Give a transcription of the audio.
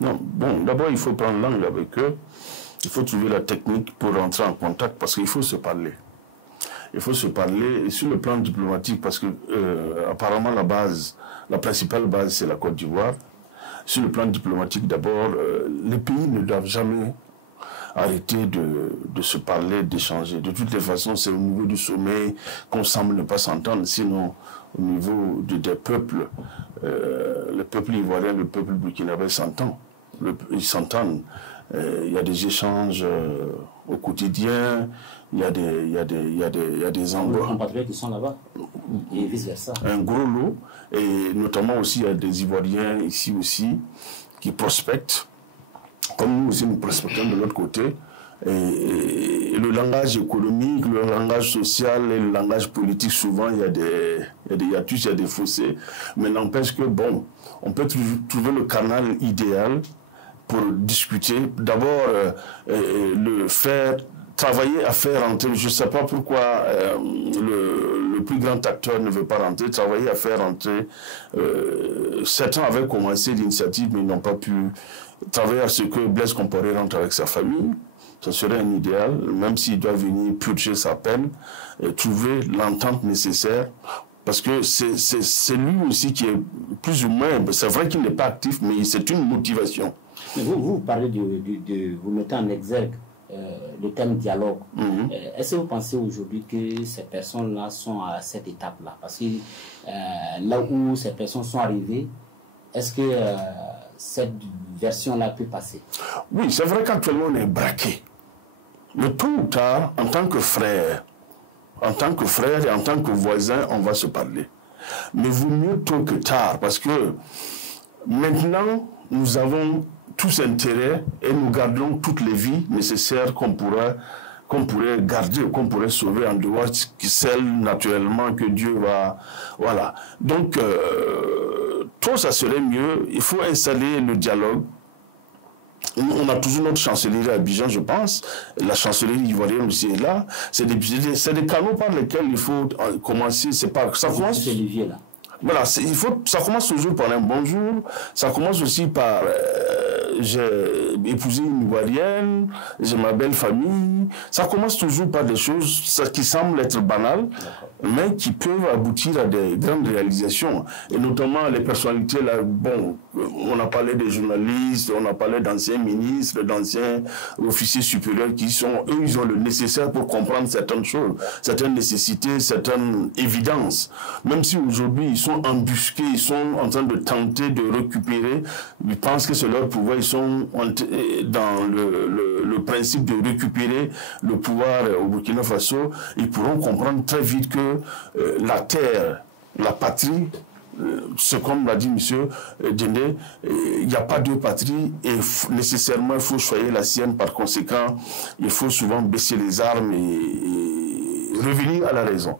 Non, bon, d'abord, il faut prendre langue avec eux. Il faut trouver la technique pour rentrer en contact parce qu'il faut se parler. Il faut se parler et sur le plan diplomatique parce que apparemment la principale base c'est la Côte d'Ivoire. Sur le plan diplomatique d'abord, les pays ne doivent jamais arrêter de se parler, d'échanger. De toutes les façons, c'est au niveau du sommet qu'on semble ne pas s'entendre, sinon au niveau des peuples, le peuple ivoirien, le peuple burkinabé s'entend. Ils s'entendent. Il y a des échanges au quotidien, il y a des endroits. Les compatriotes qui sont là-bas, et vice-versa. Un gros lot, et notamment aussi il y a des Ivoiriens ici aussi qui prospectent, comme nous aussi nous prospectons de l'autre côté. Et le langage économique, le langage social et le langage politique, souvent il y a des hiatus, il y a des fossés, mais n'empêche que bon, on peut trouver le canal idéal pour discuter. D'abord, travailler à faire rentrer, je ne sais pas pourquoi le plus grand acteur ne veut pas rentrer, travailler à faire rentrer. Certains avaient commencé l'initiative, mais ils n'ont pas pu travailler à ce que Blaise Compaoré rentre avec sa famille. Ce serait un idéal, même s'il doit venir purger sa peine, et trouver l'entente nécessaire. Parce que c'est lui aussi qui est plus ou moins, c'est vrai qu'il n'est pas actif, mais c'est une motivation. Mais vous parlez vous mettez en exergue le thème dialogue. Est-ce que vous pensez aujourd'hui que ces personnes-là sont à cette étape-là? Parce que là où ces personnes sont arrivées, est-ce que cette version-là peut passer? Oui, c'est vrai qu'actuellement on est braqué. Mais tôt ou tard, en tant que frère et en tant que voisin, on va se parler. Mais vaut mieux tôt que tard, parce que maintenant, nous avons tous intérêt et nous gardons toutes les vies nécessaires qu'on pourrait garder, qu'on pourrait sauver en dehors, celles naturellement que Dieu va... Voilà. Donc, tôt, ça serait mieux. Il faut installer le dialogue. On a toujours notre chancellerie à Abidjan, je pense. La chancellerie ivoirienne aussi est là. C'est des canaux par lesquels il faut commencer. C'est pas ça commence. C'est Olivier là. Voilà, ça commence toujours par un bonjour. Ça commence aussi par j'ai épousé une Ivoirienne, j'ai ma belle famille. Ça commence toujours par des choses qui semblent être banales, mais qui peuvent aboutir à des grandes réalisations. Et notamment les personnalités là, bon, on a parlé des journalistes, on a parlé d'anciens ministres, d'anciens officiers supérieurs qui sont, eux, ils ont le nécessaire pour comprendre certaines choses, certaines nécessités, certaines évidences. Même si aujourd'hui ils sont embusqués, ils sont en train de tenter de récupérer, ils pensent que c'est leur pouvoir, ils sont dans le principe de récupérer le pouvoir au Burkina Faso, ils pourront comprendre très vite que la terre, la patrie, c'est comme l'a dit M. Dende, il n'y a pas deux patries et nécessairement il faut choisir la sienne. Par conséquent, il faut souvent baisser les armes et revenir à la raison.